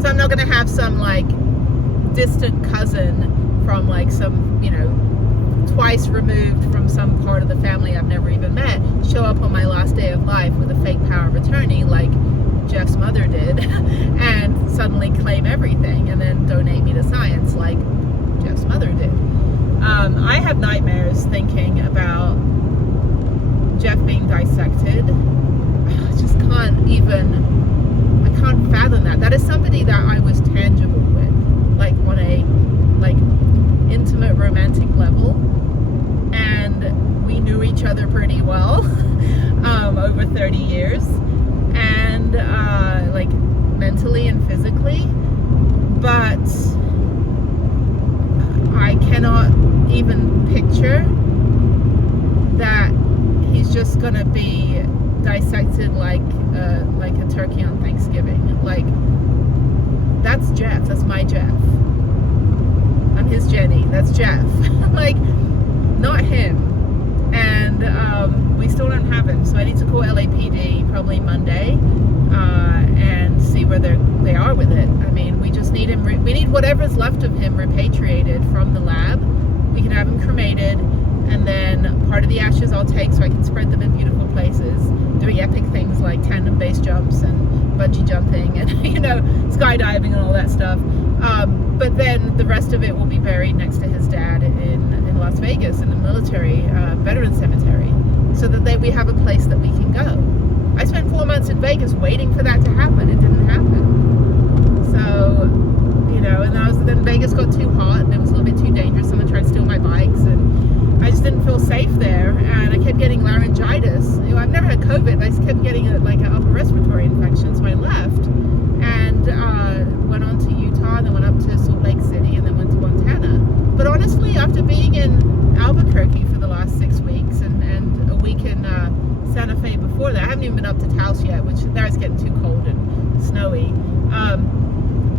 So I'm not going to have some like distant cousin from like some, you know, twice removed from some part of the family I've never even met show up on my last day of life with a fake power of attorney like Jeff's mother did and suddenly claim everything and then donate me to science like Jeff's mother did. I have nightmares thinking about Jeff being dissected. I just can't fathom that. That is somebody that I was tangible with, like on a like intimate romantic level, and we knew each other pretty well over 30 years, and like mentally and physically, but I cannot even picture that he's just gonna be dissected like a turkey on Thanksgiving. Like, that's Jeff. That's my Jeff. I'm his Jenny. That's Jeff. Like, not him. And we still don't have him, so I need to call LAPD probably Monday and see where they are with it. I mean, we just need him. We need whatever's left of him repatriated from the lab. We can have him cremated, and then part of the ashes I'll take so I can spread them in beautiful places, doing epic things like tandem base jumps and bungee jumping and, you know, skydiving and all that stuff. But then the rest of it will be buried next to his dad in Las Vegas in the military veteran cemetery, so that we have a place that we can go. I spent 4 months in Vegas waiting for that to happen. It didn't happen. So, you know, and then Vegas got too hot and it was a little bit too dangerous. Someone tried to steal my bikes and I just didn't feel safe there, and I kept getting laryngitis. You know, I've never had COVID, but I just kept getting like an upper respiratory infection, so I left and went on to Utah, then went up to Salt Lake City, and then went to Montana. But honestly, after being in Albuquerque for the last 6 weeks and a week in Santa Fe before that, I haven't even been up to Taos yet, which there it's getting too cold and snowy.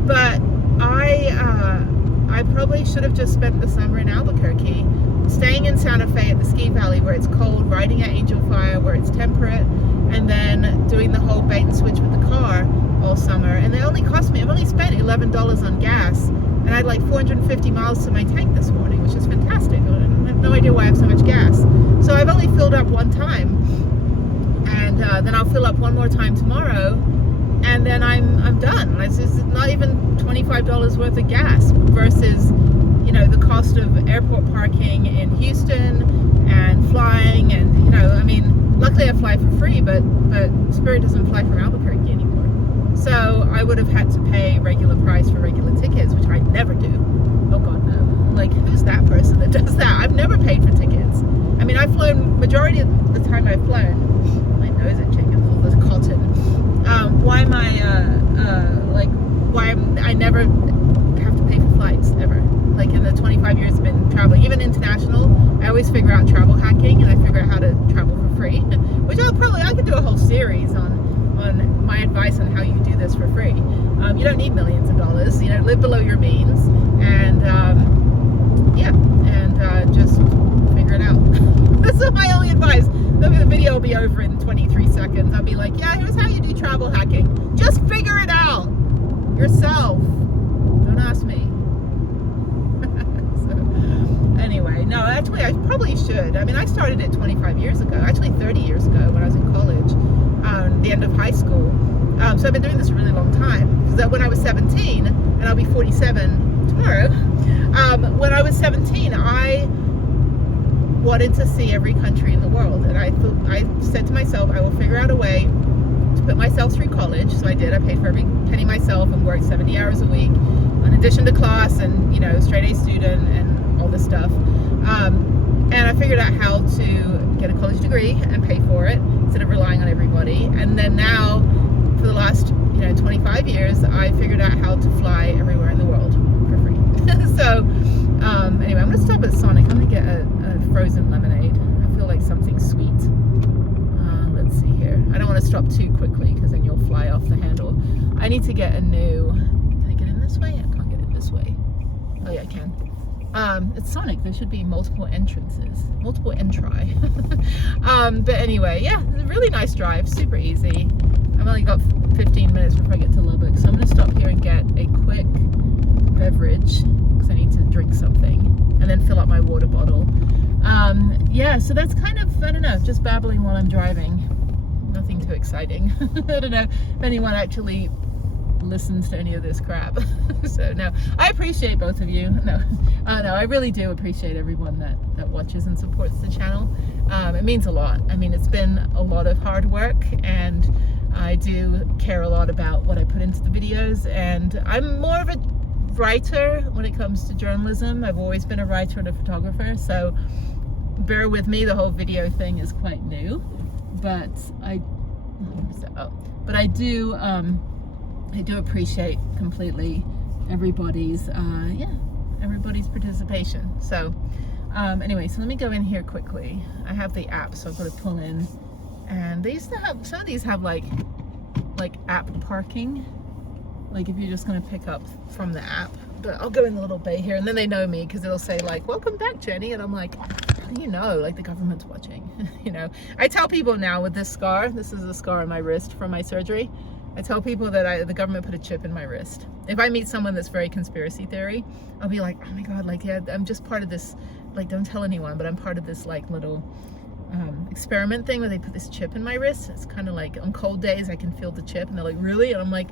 But I probably should have just spent the summer in Albuquerque, staying in Santa Fe at the ski valley where it's cold, riding at Angel Fire where it's temperate, and then doing the whole bait and switch with the car all summer. And they only cost me, I've only spent $11 on gas, and I had like 450 miles to my tank this morning, which is fantastic. I have no idea why I have so much gas. So I've only filled up one time, and then I'll fill up one more time tomorrow, and then I'm done. It's not even $25 worth of gas versus, you know, the cost of airport parking in Houston and flying, and, you know, I mean, luckily I fly for free, but Spirit doesn't fly from Albuquerque anymore. So I would have had to pay regular price for regular tickets, which I never do. Oh God, no. Like, who's that person that does that? I've never paid for tickets. I mean, I've flown, majority of the time I've flown, my nose itching and all this cotton. Why am I never have to pay for flights ever? Like, in the 25 years I've been traveling, even international, I always figure out travel hacking, and I figure out how to travel for free, which I could do a whole series on my advice on how you do this for free. You don't need millions of dollars, you know, live below your means, and just figure it out. That's my only advice. The video will be over in 23 seconds. I'll be like, yeah, here's how you do travel hacking. Just figure it out yourself. Don't ask me. So, anyway, no, actually, I probably should. I mean, I started it 25 years ago, actually 30 years ago when I was in college, the end of high school. So I've been doing this a really long time. Because when I was 17, and I'll be 47 tomorrow, when I was 17, I wanted to see every country in the world, and I said to myself, I will figure out a way to put myself through college. So I did. I paid for every penny myself and worked 70 hours a week in addition to class, and, you know, straight A student and all this stuff, and I figured out how to get a college degree and pay for it instead of relying on everybody. And then now for the last, you know, 25 years, I figured out how to fly everywhere in the world for free. So anyway, I'm gonna stop at Sonic. I'm gonna get a frozen lemonade. I feel like something sweet. Let's see here. I don't want to stop too quickly because then you'll fly off the handle. I need to get a new, can I get in this way? I can't get in this way. Oh yeah, I can. It's Sonic. There should be multiple entrances, multiple entry. But anyway, yeah, it's a really nice drive, super easy. I've only got 15 minutes before I get to Lubbock, so I'm going to stop here and get yeah, so that's kind of, I don't know, just babbling while I'm driving. Nothing too exciting. I don't know if anyone actually listens to any of this crap. So no, I appreciate both of you. No, I really do appreciate everyone that watches and supports the channel. It means a lot. I mean, it's been a lot of hard work, and I do care a lot about what I put into the videos, and I'm more of a writer when it comes to journalism. I've always been a writer and a photographer, so bear with me, the whole video thing is quite new, but I do appreciate completely everybody's everybody's participation. So anyway, so let me go in here quickly. I have the app, so I've got to pull in, and they used to have, some of these have like app parking, like if you're just going to pick up from the app. But I'll go in the little bay here, and then they know me because it'll say like, welcome back, Jenny, and I'm like, you know, like the government's watching. You know, I tell people now with this scar, this is a scar on my wrist from my surgery, I tell people that the government put a chip in my wrist. If I meet someone that's very conspiracy theory, I'll be like, oh my god, like, yeah, I'm just part of this, like, don't tell anyone, but I'm part of this like little experiment thing where they put this chip in my wrist. It's kind of like on cold days I can feel the chip, and they're like, really? And I'm like,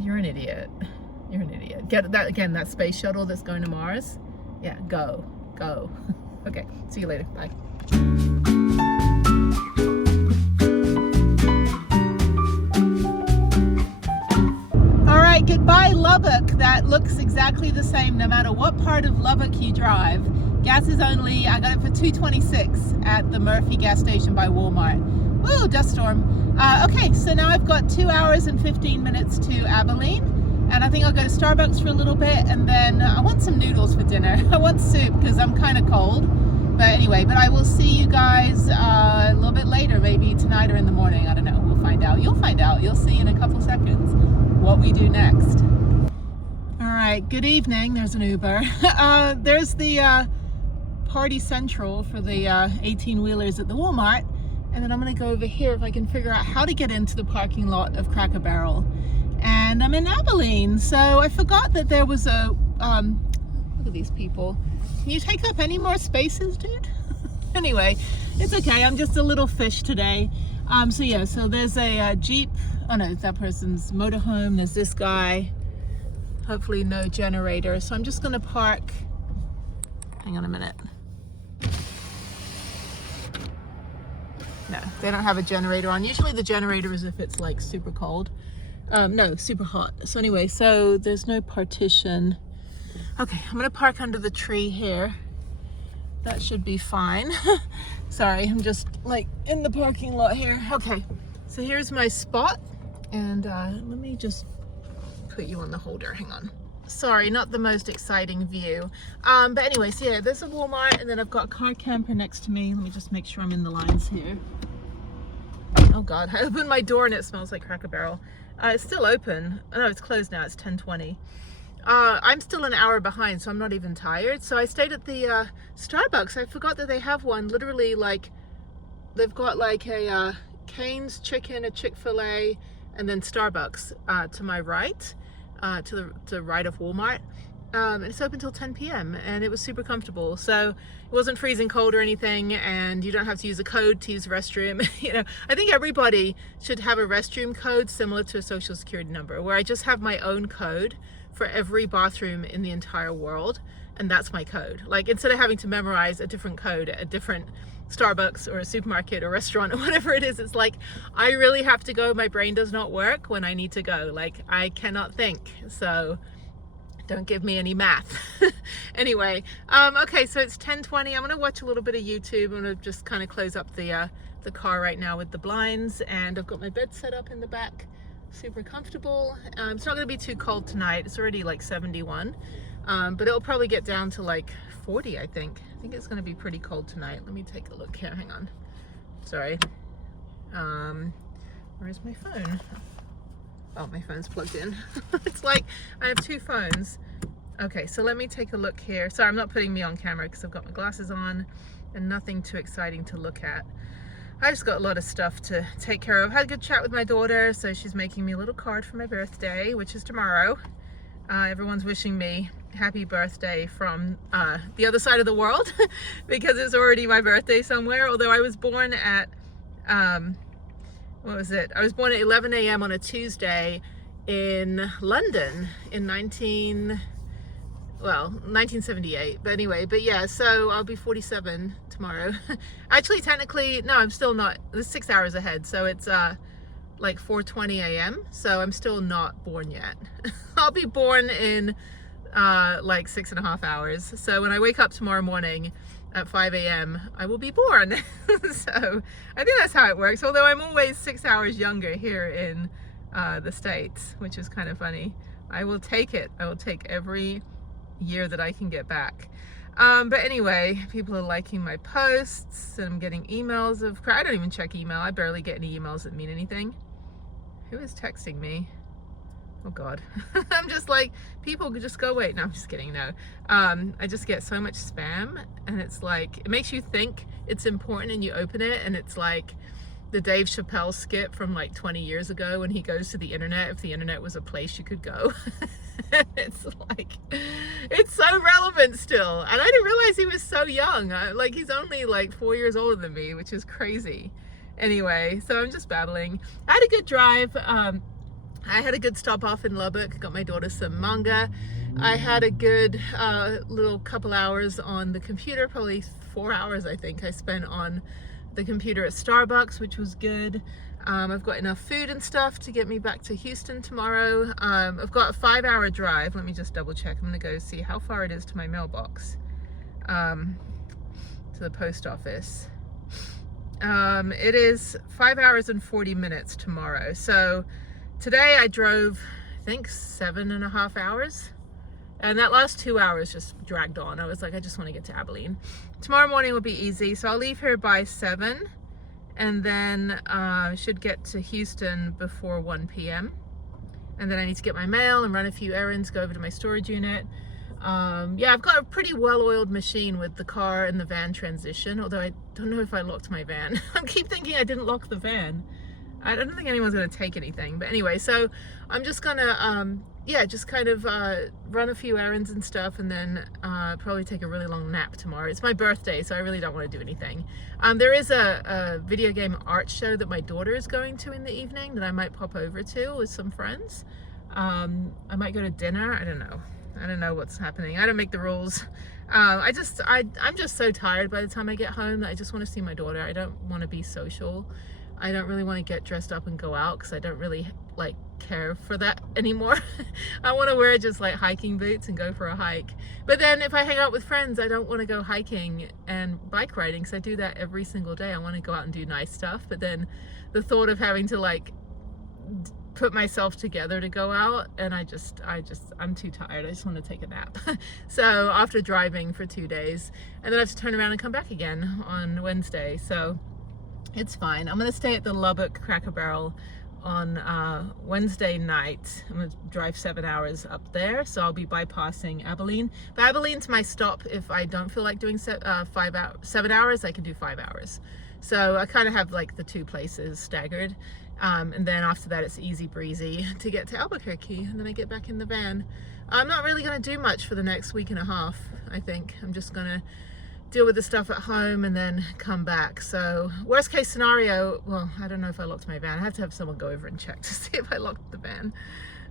you're an idiot. You're an idiot. Get that again, that space shuttle that's going to Mars. Yeah, go. Okay, see you later. Bye. All right, goodbye Lubbock. That looks exactly the same no matter what part of Lubbock you drive. Gas is only, I got it for $2.26 at the Murphy gas station by Walmart. Woo, dust storm. Okay, so now I've got 2 hours and 15 minutes to Abilene. And I think I'll go to Starbucks for a little bit, and then I want some noodles for dinner. I want soup because I'm kind of cold. But anyway, but I will see you guys a little bit later, maybe tonight or in the morning. I don't know. We'll find out. You'll find out. You'll see in a couple seconds what we do next. All right. Good evening. There's an Uber. There's the Party Central for the 18-wheelers at the Walmart. And then I'm going to go over here if I can figure out how to get into the parking lot of Cracker Barrel. And I'm in Abilene, so I forgot that there was a, look at these people. Can you take up any more spaces, dude? Anyway, it's okay, I'm just a little fish today. So yeah, so there's a Jeep, oh no, it's that person's motorhome, there's this guy, hopefully no generator. So I'm just gonna park, hang on a minute. No, they don't have a generator on. Usually the generator is if it's like super cold. No, super hot. So anyway, so there's no partition. Okay, I'm gonna park under the tree here. That should be fine. Sorry, I'm just like in the parking lot here. Okay, so here's my spot, and let me just put you on the holder, hang on. Sorry, not the most exciting view. But anyway, so yeah, there's a Walmart, and then I've got a car camper next to me. Let me just make sure I'm in the lines here. Oh God, I opened my door and it smells like Cracker Barrel. It's still open. Oh, no, it's closed now. It's 10:20. I'm still an hour behind, so I'm not even tired. So I stayed at the Starbucks. I forgot that they have one. Literally, like, they've got like a Cane's Chicken, a Chick-fil-A, and then Starbucks to my right, to the right of Walmart. And it's open till 10 p.m. and it was super comfortable. So it wasn't freezing cold or anything, and you don't have to use a code to use the restroom. You know, I think everybody should have a restroom code similar to a social security number, where I just have my own code for every bathroom in the entire world, and that's my code. Like, instead of having to memorize a different code at a different Starbucks or a supermarket or restaurant or whatever it is, it's like I really have to go. My brain does not work when I need to go. Like, I cannot think. So don't give me any math. Anyway, okay, so it's 10:20. I'm gonna watch a little bit of YouTube. I'm gonna just kind of close up the car right now with the blinds, and I've got my bed set up in the back, super comfortable. It's not gonna be too cold tonight. It's already like 71, but it'll probably get down to like 40, I think. I think it's gonna be pretty cold tonight. Let me take a look here, hang on. Sorry. Where's my phone? Oh, my phone's plugged in. It's like I have two phones. Okay, so let me take a look here. Sorry, I'm not putting me on camera because I've got my glasses on and nothing too exciting to look at. I just got a lot of stuff to take care of. Had a good chat with my daughter, so she's making me a little card for my birthday, which is tomorrow. Everyone's wishing me happy birthday from the other side of the world because it's already my birthday somewhere. Although I was born at, what was it? I was born at 11 a.m. on a Tuesday in London in 1978. But anyway, but yeah, so I'll be 47 tomorrow. Actually, technically, no, I'm still not. It's 6 hours ahead, so it's like 4:20 a.m. So I'm still not born yet. I'll be born in like 6.5 hours. So when I wake up tomorrow morning at 5 a.m. I will be born. So I think that's how it works. Although I'm always 6 hours younger here in the States, which is kind of funny. I will take it. I will take every year that I can get back. But anyway, people are liking my posts and I'm getting emails of, I don't even check email. I barely get any emails that mean anything. Who is texting me? Oh God. I'm just like, people could just go away. No, I'm just kidding. No. I just get so much spam and it's like, it makes you think it's important and you open it and it's like the Dave Chappelle skit from like 20 years ago when he goes to the internet, if the internet was a place you could go. It's like, it's so relevant still. And I didn't realize he was so young. Like he's only like 4 years older than me, which is crazy. Anyway, so I'm just babbling. I had a good drive. I had a good stop off in Lubbock, got my daughter some manga. I had a good little couple hours on the computer, probably 4 hours I think I spent on the computer at Starbucks, which was good. I've got enough food and stuff to get me back to Houston tomorrow. I've got a 5-hour drive. Let me just double check. I'm gonna go see how far it is to my mailbox, to the post office. It is 5 hours and 40 minutes tomorrow. So today I drove, I think 7.5 hours. And that last 2 hours just dragged on. I was like, I just want to get to Abilene. Tomorrow morning will be easy. So I'll leave here by 7 and then should get to Houston before 1 p.m. And then I need to get my mail and run a few errands, go over to my storage unit. Yeah, I've got a pretty well-oiled machine with the car and the van transition, although I don't know if I locked my van. I keep thinking I didn't lock the van. I don't think anyone's going to take anything. But anyway, so I'm just going to, yeah, just kind of run a few errands and stuff and then probably take a really long nap tomorrow. It's my birthday, so I really don't want to do anything. There is a video game art show that my daughter is going to in the evening that I might pop over to with some friends. I might go to dinner. I don't know. I don't know what's happening. I don't make the rules. I'm just so tired by the time I get home that I just want to see my daughter. I don't want to be social. I don't really want to get dressed up and go out because I don't really like care for that anymore. I want to wear just like hiking boots and go for a hike. But then if I hang out with friends, I don't want to go hiking and bike riding because I do that every single day. I want to go out and do nice stuff. But then the thought of having to like put myself together to go out, and I'm too tired. I just want to take a nap. So after driving for 2 days, and then I have to turn around and come back again on Wednesday. So it's fine. I'm going to stay at the Lubbock Cracker Barrel on Wednesday night. I'm going to drive 7 hours up there, so I'll be bypassing Abilene. But Abilene's my stop. If I don't feel like doing 7 hours, I can do 5 hours. So I kind of have like the two places staggered. And then after that, it's easy breezy to get to Albuquerque, and then I get back in the van. I'm not really going to do much for the next week and a half, I think. I'm just going to deal with the stuff at home and then come back. So worst case scenario, well, I don't know if I locked my van. I have to have someone go over and check to see if I locked the van.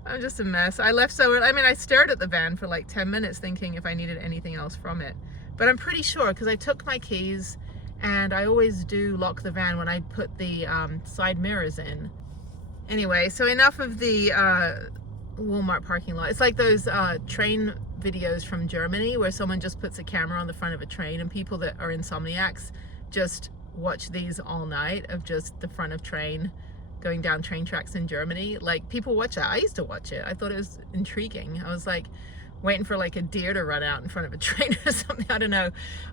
I'm just a mess. I left so early. I mean, I stared at the van for like 10 minutes thinking if I needed anything else from it. But I'm pretty sure because I took my keys, and I always do lock the van when I put the side mirrors in. Anyway, so enough of the Walmart parking lot. It's like those train videos from Germany where someone just puts a camera on the front of a train, and people that are insomniacs just watch these all night of just the front of train going down train tracks in Germany. Like, people watch that. I used to watch it. I thought it was intriguing. I was like waiting for like a deer to run out in front of a train or something. I don't know.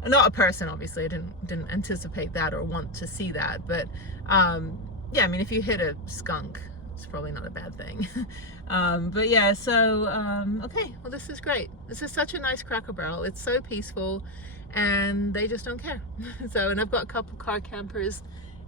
Not a person, obviously. I didn't anticipate that or want to see that. But yeah, I mean, if you hit a skunk, it's probably not a bad thing. But yeah, so okay, well, this is great. This is such a nice Cracker Barrel. It's so peaceful, and they just don't care. So, and I've got a couple car campers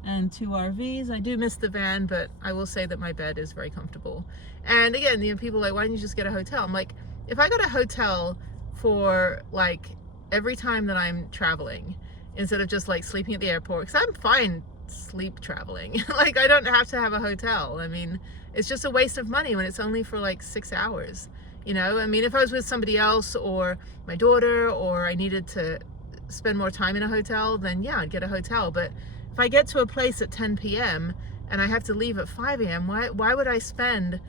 and 2 RVs. I do miss the van, but I will say that my bed is very comfortable. And again, you know, people are like, why didn't you just get a hotel? I'm like, if I got a hotel for like every time that I'm traveling, instead of just like sleeping at the airport, because I'm fine sleep traveling. Like I don't have to have a hotel. I mean, it's just a waste of money when it's only for like 6 hours. You know, I mean, if I was with somebody else or my daughter, or I needed to spend more time in a hotel, then yeah, I'd get a hotel. But if I get to a place at 10 p.m. and I have to leave at 5 a.m., why would I spend,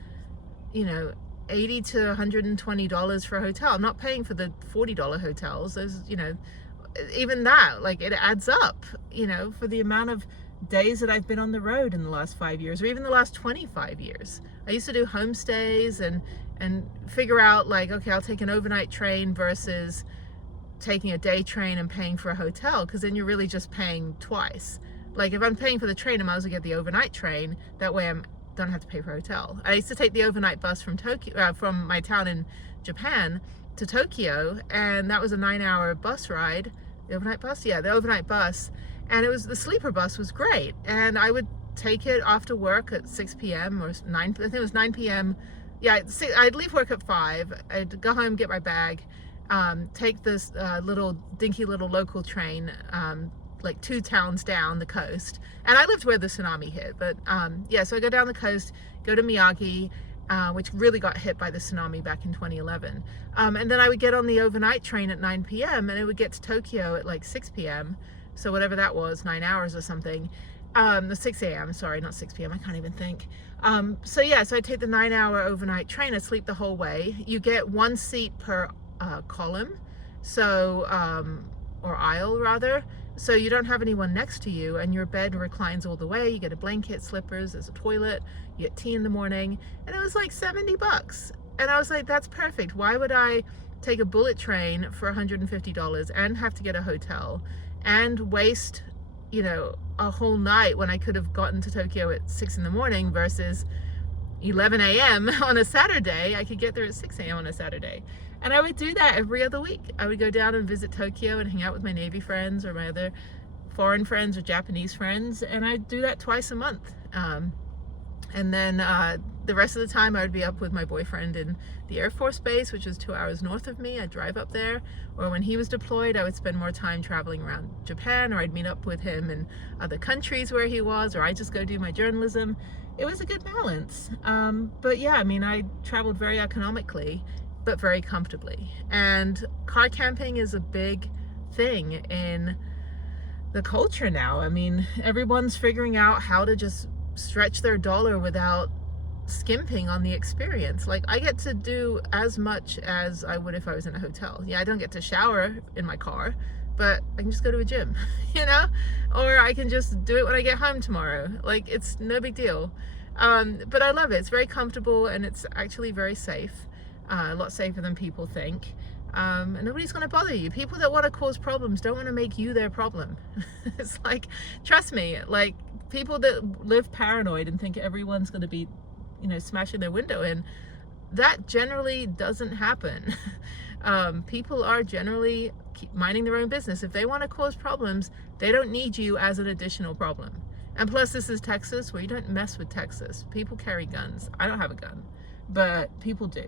you know, $80 to $120 for a hotel? I'm not paying for the $40 hotels. There's, you know, even that, like, it adds up, you know, for the amount of days that I've been on the road in the last 5 years, or even the last 25 years. I used to do homestays and figure out like, okay, I'll take an overnight train versus taking a day train and paying for a hotel, because then you're really just paying twice. Like if I'm paying for the train, I might as well get the overnight train. That way I don't have to pay for a hotel. I used to take the overnight bus from Tokyo, from my town in Japan to Tokyo, and that was a 9-hour bus ride. The overnight bus? Yeah, the overnight bus. And it was, the sleeper bus was great. And I would take it after work at 6 p.m. or 9, I think it was 9 p.m. Yeah, I'd leave work at 5. I'd go home, get my bag, take this little dinky little local train, like 2 towns down the coast. And I lived where the tsunami hit, but yeah, so I go down the coast, go to Miyagi, which really got hit by the tsunami back in 2011. And then I would get on the overnight train at 9 p.m. and it would get to Tokyo at like 6 p.m. So whatever that was, 9 hours or something. The 6 a.m., sorry, not 6 p.m., I can't even think. So yeah, so I take the 9-hour overnight train, I sleep the whole way. You get 1 seat per column, so, or aisle rather. So you don't have anyone next to you, and your bed reclines all the way. You get a blanket, slippers, there's a toilet, you get tea in the morning, and it was like $70. And I was like, that's perfect. Why would I take a bullet train for $150 and have to get a hotel and waste, you know, a whole night when I could have gotten to Tokyo at 6 in the morning versus 11 a.m. on a Saturday? I could get there at 6 a.m. on a Saturday. And I would do that every other week. I would go down and visit Tokyo and hang out with my Navy friends or my other foreign friends or Japanese friends. And I'd do that twice a month. And then the rest of the time I would be up with my boyfriend in the Air Force Base, which is 2 hours north of me. I'd drive up there. Or when he was deployed, I would spend more time traveling around Japan, or I'd meet up with him in other countries where he was, or I'd just go do my journalism. It was a good balance. But yeah, I mean, I traveled very economically, but very comfortably. And car camping is a big thing in the culture now. I mean, everyone's figuring out how to just stretch their dollar without skimping on the experience. Like, I get to do as much as I would if I was in a hotel. Yeah, I don't get to shower in my car, but I can just go to a gym, you know, or I can just do it when I get home tomorrow. Like, it's no big deal. But I love it. It's very comfortable, and it's actually very safe. A lot safer than people think. And nobody's going to bother you. People that want to cause problems don't want to make you their problem. It's like, trust me, like, people that live paranoid and think everyone's going to be, you know, smashing their window in, that generally doesn't happen. People are generally minding their own business. If they want to cause problems, they don't need you as an additional problem. And plus, this is Texas, where you don't mess with Texas. People carry guns. I don't have a gun, but people do.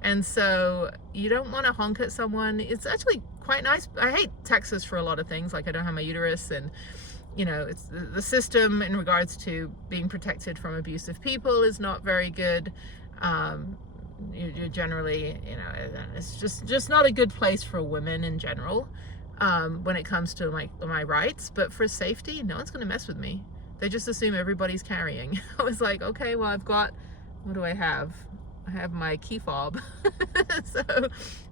And so you don't want to honk at someone. It's actually quite nice. I hate Texas for a lot of things, like I don't have my uterus, and you know, it's the system in regards to being protected from abusive people is not very good. You're generally, you know, it's just not a good place for women in general, when it comes to my rights. But for safety, no one's going to mess with me. They just assume everybody's carrying. I was like, okay, well, I've got, what do I have? I have my key fob. So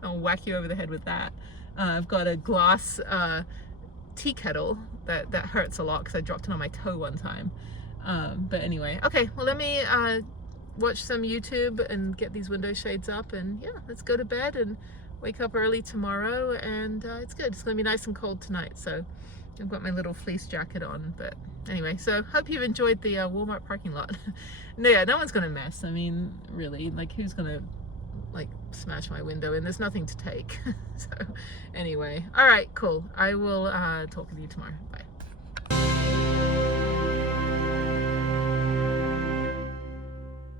I'll whack you over the head with that. I've got a glass tea kettle that hurts a lot because I dropped it on my toe one time. But anyway, okay, well, let me watch some YouTube and get these window shades up, and yeah, let's go to bed and wake up early tomorrow. And it's good. It's gonna be nice and cold tonight, so I've got my little fleece jacket on. But anyway, so hope you've enjoyed the Walmart parking lot. No, yeah, no one's gonna mess. I mean, really, like, who's gonna like smash my window in? There's nothing to take. So anyway, all right, cool. I will talk with you tomorrow. Bye.